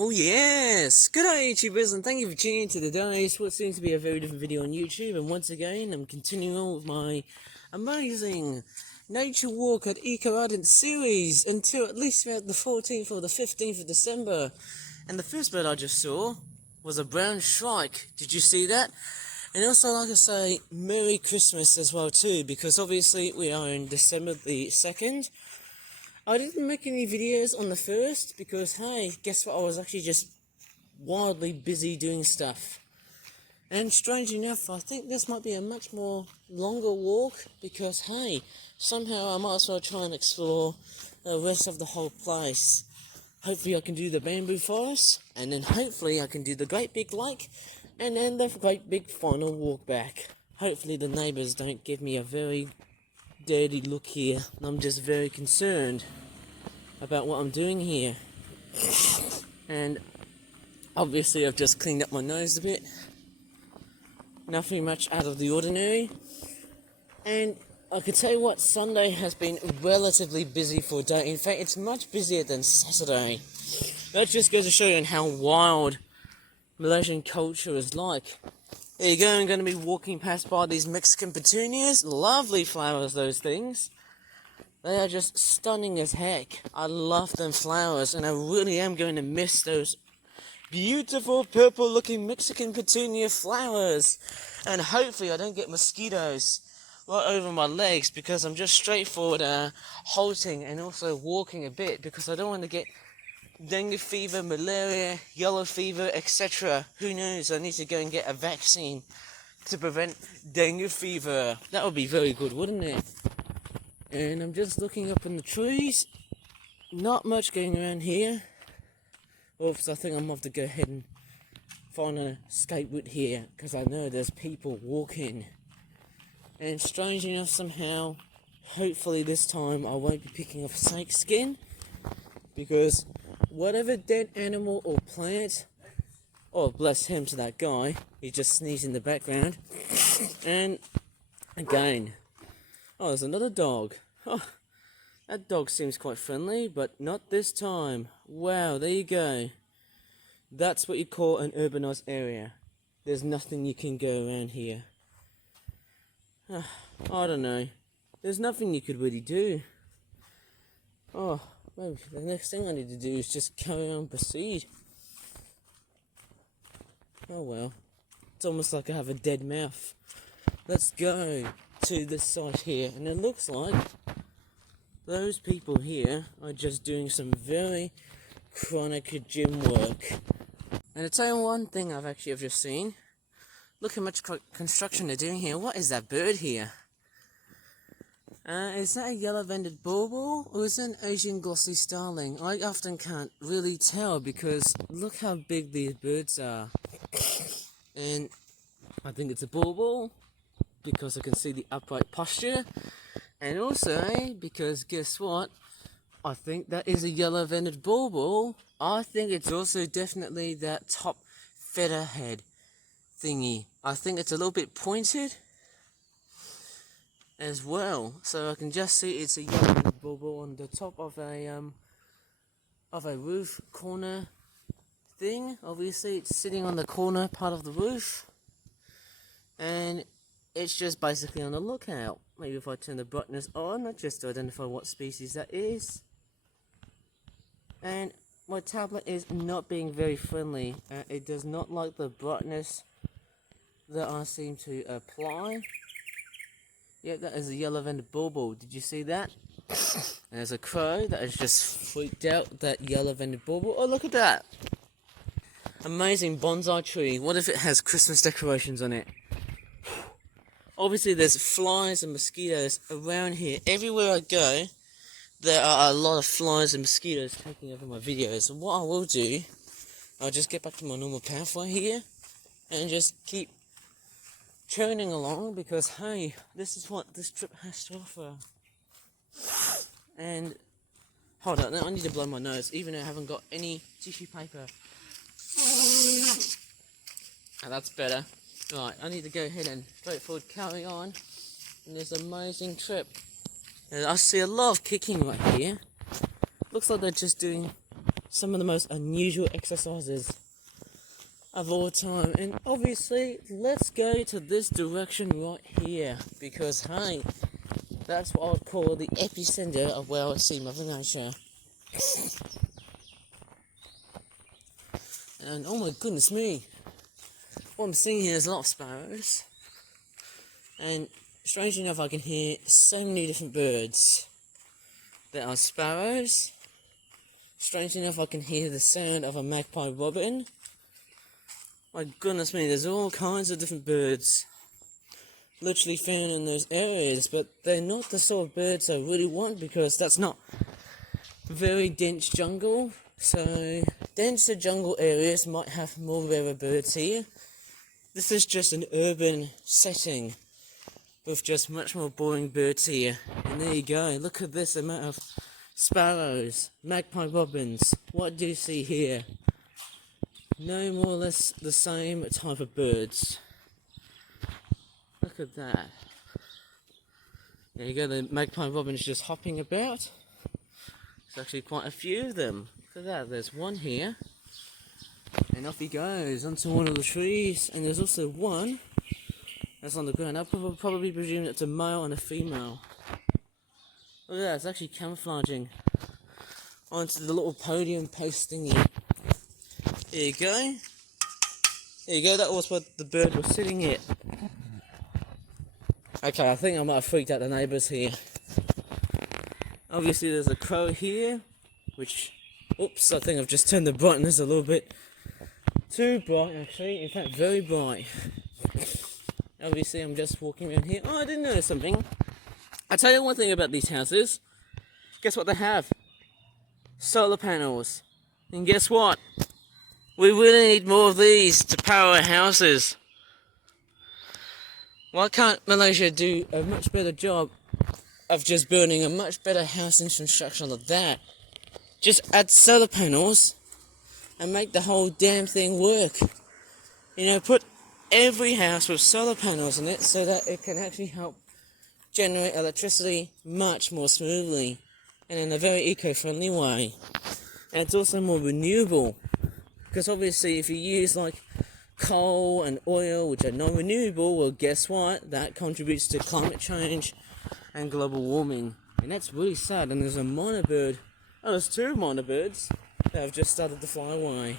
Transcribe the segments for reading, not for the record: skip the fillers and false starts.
Oh yes! Good day YouTubers, and thank you for tuning in to today's what seems to be a very different video on YouTube. And once again, I'm continuing on with my amazing nature walk at Eco Ardent series until at least about the 14th or the 15th of December. And the first bird I just saw was a brown shrike. Did you see that? And also, like I say, Merry Christmas as well too, because obviously we are in December the 2nd. I didn't make any videos on the first because, hey, guess what? I was actually just wildly busy doing stuff. And strange enough, I think this might be a much more longer walk because, hey, somehow I might as well try and explore the rest of the whole place. Hopefully I can do the bamboo forest, and then hopefully I can do the great big lake, and then the great big final walk back. Hopefully the neighbours don't give me a very dirty look here. I'm just very concerned about what I'm doing here. And obviously I've just cleaned up my nose a bit. Nothing much out of the ordinary. And I can tell you what, Sunday has been relatively busy for a day. In fact, it's much busier than Saturday. That just goes to show you how wild Malaysian culture is like. There you go, I'm going to be walking past by these Mexican petunias. Lovely flowers, those things. They are just stunning as heck. I love them flowers, and I really am going to miss those beautiful purple looking Mexican petunia flowers. And hopefully I don't get mosquitoes right over my legs, because I'm just straightforward halting and also walking a bit, because I don't want to get dengue fever, malaria, yellow fever, etc. Who knows? I need to go and get a vaccine to prevent dengue fever. That would be very good, wouldn't it? And I'm just looking up in the trees. Not much going around here. Oops, I think I'm off to go ahead and find a skateboard here, because I know there's people walking. And strange enough, somehow, hopefully this time I won't be picking up snake skin, because whatever dead animal or plant, oh bless him to that guy, he just sneezed in the background. And again, oh, there's another dog. Oh, that dog seems quite friendly, but not this time. Wow, there you go. That's what you call an urbanized area. There's nothing you can go around here. I don't know. There's nothing you could really do. Oh, maybe the next thing I need to do is just carry on and proceed. Oh well. It's almost like I have a dead mouth. Let's go to this site here, and it looks like those people here are just doing some very chronic gym work. And to tell you one thing I've just seen, look how much construction they're doing here. What is that bird here? Is that a yellow-vended bauble, or is it an Asian glossy starling? I often can't really tell, because look how big these birds are. And I think it's a bauble, because I can see the upright posture. And also, because guess what? I think that is a yellow-vended bauble. I think it's also definitely that top feather head thingy. I think it's a little bit pointed as well, so I can just see it's a yellow bauble on the top of a roof corner thing. Obviously it's sitting on the corner part of the roof, and it's just basically on the lookout. Maybe if I turn the brightness on, just to identify what species that is. And my tablet is not being very friendly. It does not like the brightness that I seem to apply. Yeah, that is a yellow-vended bauble. Did you see that? There's a crow that has just freaked out that yellow-vended bauble. Oh, look at that! Amazing bonsai tree. What if it has Christmas decorations on it? Obviously, there's flies and mosquitoes around here. Everywhere I go, there are a lot of flies and mosquitoes taking over my videos. And what I will do, I'll just get back to my normal pathway here and just keep churning along, because hey, this is what this trip has to offer. And hold on, I need to blow my nose, even though I haven't got any tissue paper. Oh, that's better. Right, I need to go ahead and straightforward carry on in this amazing trip. And I see a lot of kicking right here. Looks like they're just doing some of the most unusual exercises of all time. And obviously, let's go to this direction right here, because hey, that's what I would call the epicenter of where I see Mother Nature. And oh my goodness me, what I'm seeing here is a lot of sparrows. And strangely enough, I can hear so many different birds. There are sparrows. Strangely enough, I can hear the sound of a magpie robin. My goodness me, there's all kinds of different birds literally found in those areas, but they're not the sort of birds I really want, because that's not very dense jungle. So denser jungle areas might have more rarer birds here. This is just an urban setting with just much more boring birds here. And there you go, look at this amount of sparrows, magpie robins. What do you see here? No more or less the same type of birds. Look at that. There you go, the magpie robins just hopping about. There's actually quite a few of them. Look at that, there's one here. And off he goes onto one of the trees. And there's also one that's on the ground. I'll probably presume it's a male and a female. Look at that, it's actually camouflaging onto the little podium post thingy. There you go. There you go, that was what the bird was sitting at. Okay, I think I might have freaked out the neighbours here. Obviously there's a crow here, which, oops, I think I've just turned the brightness a little bit too bright actually, in fact very bright. Obviously I'm just walking around here. Oh, I didn't notice something. I'll tell you one thing about these houses. Guess what they have? Solar panels. And guess what? We really need more of these to power our houses. Why can't Malaysia do a much better job of just building a much better house infrastructure like that? Just add solar panels and make the whole damn thing work. You know, put every house with solar panels in it so that it can actually help generate electricity much more smoothly and in a very eco-friendly way. And it's also more renewable, because obviously if you use like coal and oil, which are non-renewable, well guess what? That contributes to climate change and global warming. And that's really sad. And there's a minor bird, oh, there's two minor birds that have just started to fly away.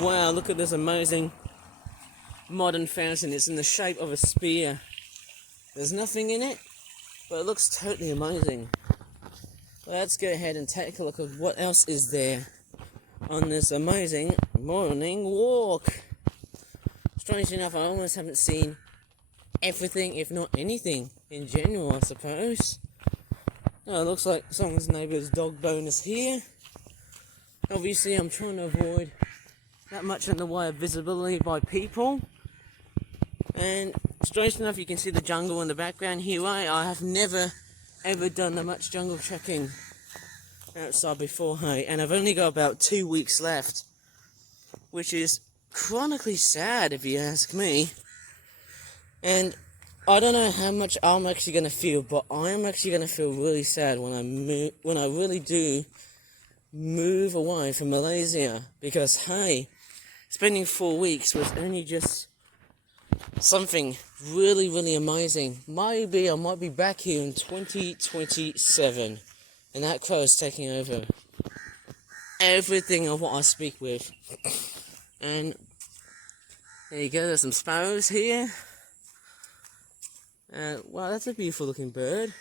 Wow, look at this amazing modern fountain. It's in the shape of a spear. There's nothing in it, but it looks totally amazing. Let's go ahead and take a look at what else is there on this amazing morning walk. Strangely enough, I almost haven't seen everything, if not anything, in general, I suppose. Oh, it looks like someone's neighbour's dog bone is here. Obviously, I'm trying to avoid that much in the way of visibility by people. And strangely enough, you can see the jungle in the background here, right? I have never ever done that much jungle trekking outside before, hey? And I've only got about 2 weeks left, which is chronically sad if you ask me. And I don't know how much I'm actually going to feel, but I am actually going to feel really sad when I really do move away from Malaysia, because hey, spending 4 weeks was only just something really, really amazing. Maybe I might be back here in 2027, and that crow is taking over everything of what I speak with. And there you go, there's some sparrows here. Wow, that's a beautiful looking bird.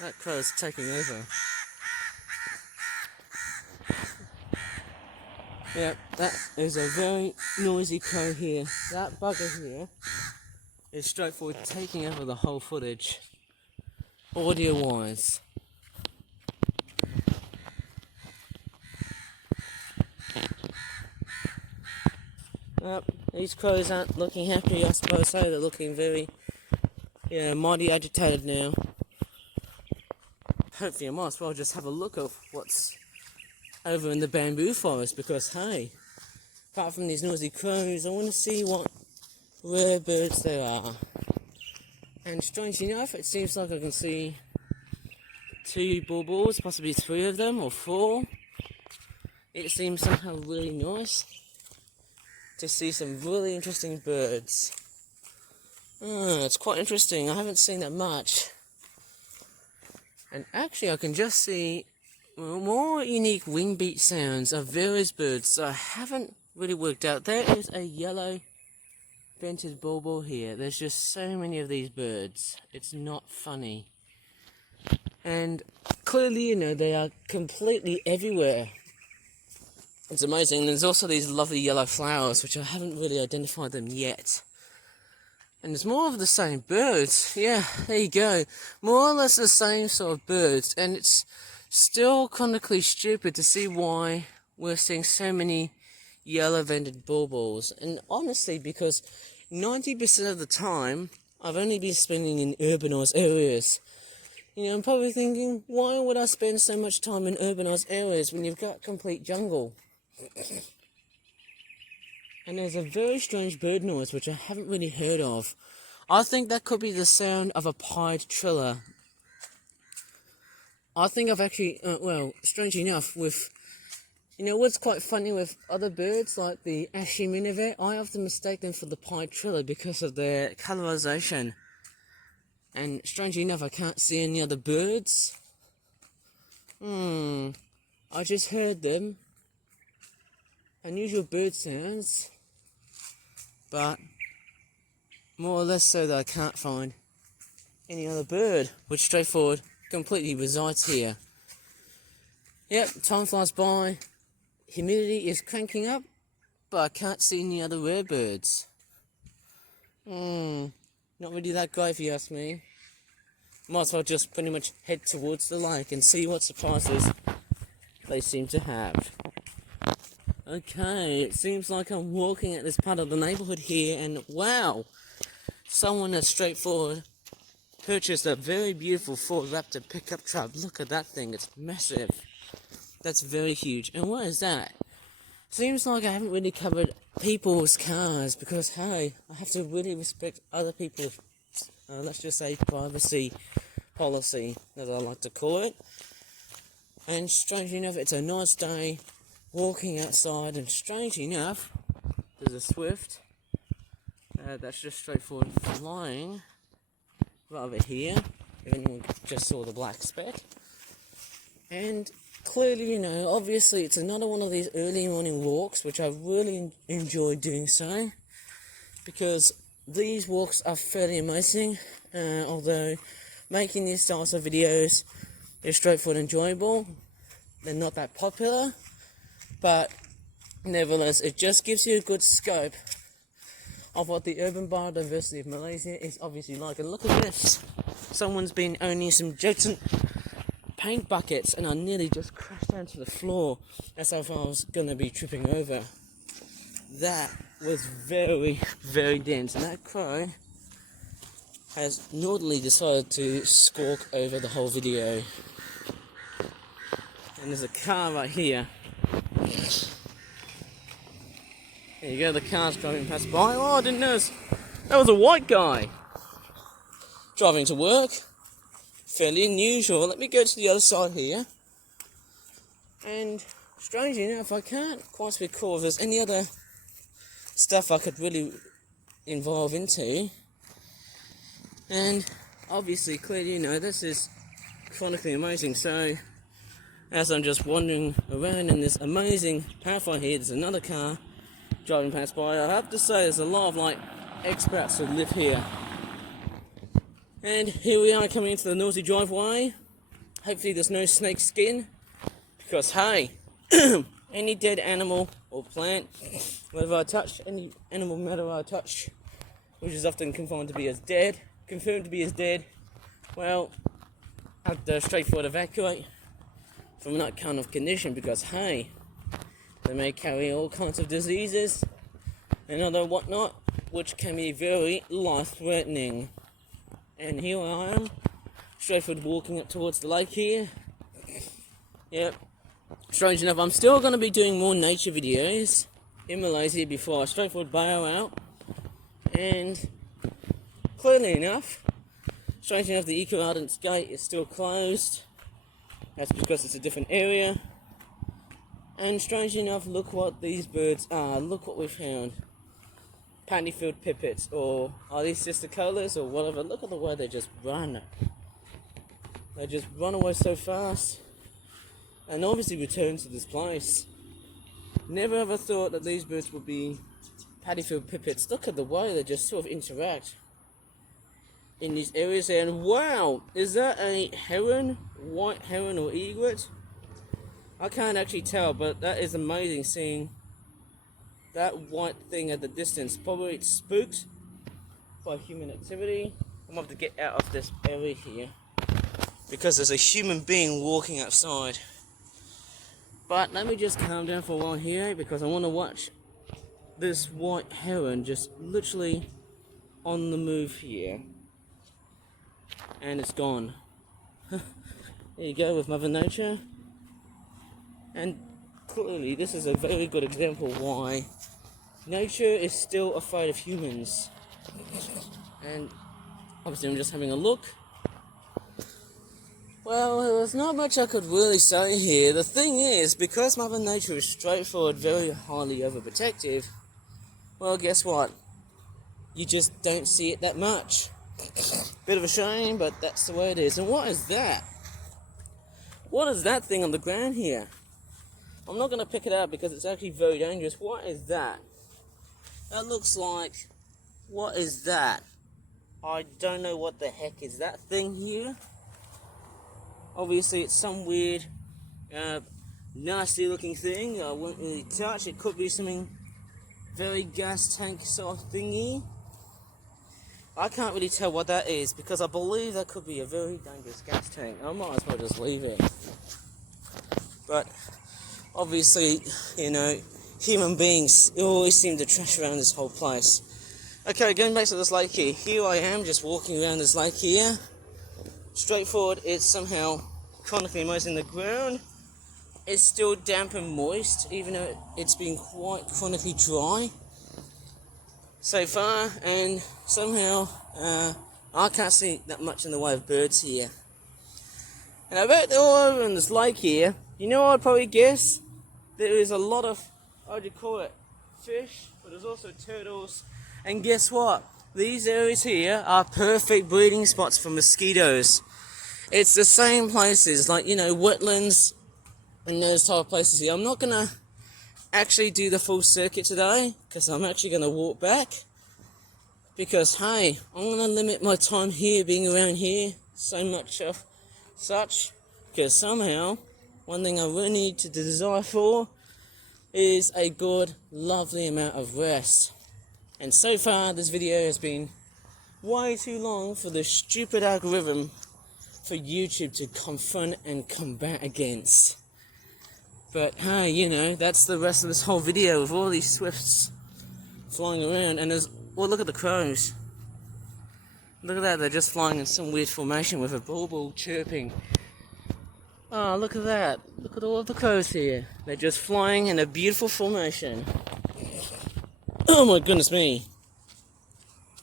That crow is taking over. Yeah, that is a very noisy crow here. That bugger here is straightforward taking over the whole footage, audio-wise. Yep, these crows aren't looking happy, I suppose so. They're looking very, mighty agitated now. Hopefully I might as well just have a look at what's over in the bamboo forest, because hey, apart from these noisy crows, I want to see what rare birds there are. And strangely enough, it seems like I can see 2 baubles, possibly 3 of them or 4. It seems somehow really nice to see some really interesting birds. It's quite interesting. I haven't seen that much. And actually I can just see more unique wing beat sounds of various birds. So I haven't really worked out. There is a yellow vented bauble here. There's just so many of these birds. It's not funny. And clearly, you know, they are completely everywhere. It's amazing. There's also these lovely yellow flowers, which I haven't really identified them yet. And there's more of the same birds. Yeah, there you go. More or less the same sort of birds. And it's still comically stupid to see why we're seeing so many yellow vented baubles. And honestly, because 90% of the time, I've only been spending in urbanized areas. You know, I'm probably thinking, why would I spend so much time in urbanized areas when you've got complete jungle? And there's a very strange bird noise which I haven't really heard of. I think that could be the sound of a pied triller. I think I've actually, well, strangely enough, with, you know, what's quite funny with other birds like the ashy minivet, I often mistake them for the pied triller because of their colorization. And strangely enough, I can't see any other birds. I just heard them. Unusual bird sounds. But more or less so that I can't find any other bird, which straightforward completely resides here. Yep, time flies by. Humidity is cranking up, but I can't see any other rare birds. Not really that great if you ask me. Might as well just pretty much head towards the lake and see what surprises they seem to have. Okay, it seems like I'm walking at this part of the neighbourhood here, and wow! Someone has straightforward purchased a very beautiful Ford Raptor pickup truck. Look at that thing, it's massive. That's very huge. And what is that? Seems like I haven't really covered people's cars because, hey, I have to really respect other people's, let's just say, privacy policy, as I like to call it. And strangely enough, it's a nice day, walking outside, and strangely enough, there's a swift that's just straightforward flying right over here, if anyone just saw the black speck. And clearly, you know, obviously it's another one of these early morning walks, which I really enjoy doing so, because these walks are fairly amazing, although making these styles of videos is straightforward and enjoyable. They're not that popular, but nevertheless, it just gives you a good scope of what the urban biodiversity of Malaysia is obviously like. And look at this, someone's been owning some adjacent paint buckets, and I nearly just crashed down to the floor as if I was going to be tripping over. That was very, very dense, and that crow has naughtily decided to squawk over the whole video. And there's a car right here. There you go, the car's driving past by. Oh, I didn't notice. That was a white guy driving to work. Fairly unusual. Let me go to the other side here. And strangely enough, I can't quite recall if there's any other stuff I could really involve into. And obviously, clearly, you know, this is chronically amazing. So, as I'm just wandering around in this amazing pathway here, there's another car driving past by. I have to say, there's a lot of, like, expats who live here. And here we are coming into the naughty driveway. Hopefully there's no snake skin, because hey, any dead animal or plant, whatever I touch, any animal matter I touch, which is often confirmed to be as dead, well, I have to straightforward evacuate from that kind of condition, because hey, they may carry all kinds of diseases and other whatnot, which can be very life-threatening. And here I am, straightforward walking up towards the lake here. Yep. Strange enough, I'm still going to be doing more nature videos in Malaysia before I straightforward bail out. And clearly enough, strange enough, the Eco Ardents gate is still closed. That's because it's a different area. And strangely enough, look what these birds are. Look what we found. Panty-filled pipits, or are these just the colours or whatever? Look at the way they just run. They just run away so fast. And obviously return to this place. Never ever thought that these birds would be paddy-filled pipits. Look at the way they just sort of interact in these areas. And wow, is that a heron? White heron or egret? I can't actually tell, but that is amazing seeing that white thing at the distance. Probably it's spooked by human activity. I'm going to have to get out of this area here because there's a human being walking outside. But let me just calm down for a while here because I want to watch this white heron just literally on the move here. And it's gone. There you go with Mother Nature. And clearly this is a very good example why nature is still afraid of humans. And obviously I'm just having a look. Well, there's not much I could really say here. The thing is, because Mother Nature is straightforward, very highly overprotective, well, guess what? You just don't see it that much. Bit of a shame, but that's the way it is. And what is that? What is that thing on the ground here? I'm not going to pick it up because it's actually very dangerous. What is that? That looks like... What is that? I don't know what the heck is that thing here. Obviously, it's some weird, nasty looking thing I won't really touch. It could be something very gas tank sort of thingy. I can't really tell what that is because I believe that could be a very dangerous gas tank. I might as well just leave it. But obviously, you know, human beings always seem to trash around this whole place. Okay, going back to this lake here. Here I am just walking around this lake here. Straightforward, it's somehow chronically moist in the ground. It's still damp and moist, even though it's been quite chronically dry so far, and somehow I can't see that much in the way of birds here. And I bet they're all over in this lake here. You know what I'd probably guess? There is a lot of, how do you call it, fish, but there's also turtles. And guess what? These areas here are perfect breeding spots for mosquitoes. It's the same places, like, you know, wetlands and those type of places here. I'm not going to actually do the full circuit today, because I'm actually going to walk back. Because, hey, I'm going to limit my time here, being around here, so much of such. Because somehow, one thing I really need to desire for is a good, lovely amount of rest. And so far, this video has been way too long for the stupid algorithm for YouTube to confront and combat against. But hey, you know, that's the rest of this whole video with all these swifts flying around. And there's, well, look at the crows. Look at that, they're just flying in some weird formation with a bulbul chirping. Oh, look at that. Look at all of the crows here. They're just flying in a beautiful formation. Oh my goodness me.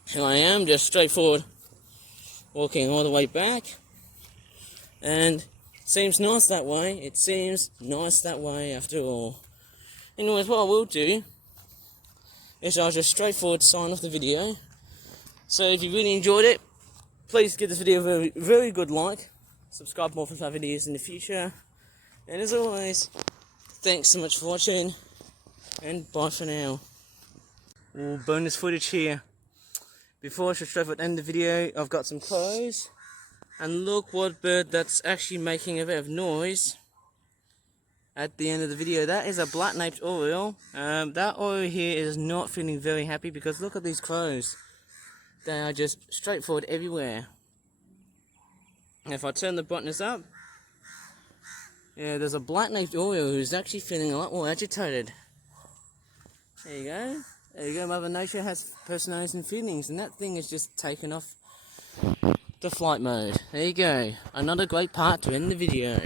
Here I am, just straightforward, walking all the way back. And it seems nice that way. It seems nice that way after all. Anyways, what I will do is I'll just straightforward sign off the video. So if you really enjoyed it, please give this video a very, very good like. Subscribe more for my videos in the future. And as always, thanks so much for watching. And bye for now. Ooh, bonus footage here. Before I should straightforward end the video, I've got some crows. And look what bird that's actually making a bit of noise at the end of the video. That is a black-naped oriole. That oriole here is not feeling very happy because look at these crows. They are just straightforward everywhere. And if I turn the brightness up, yeah, there's a black-naped oriole who's actually feeling a lot more agitated. There you go. There you go, Mother Nature has personalities and feelings, and that thing is just taken off the flight mode. There you go. Another great part to end the video.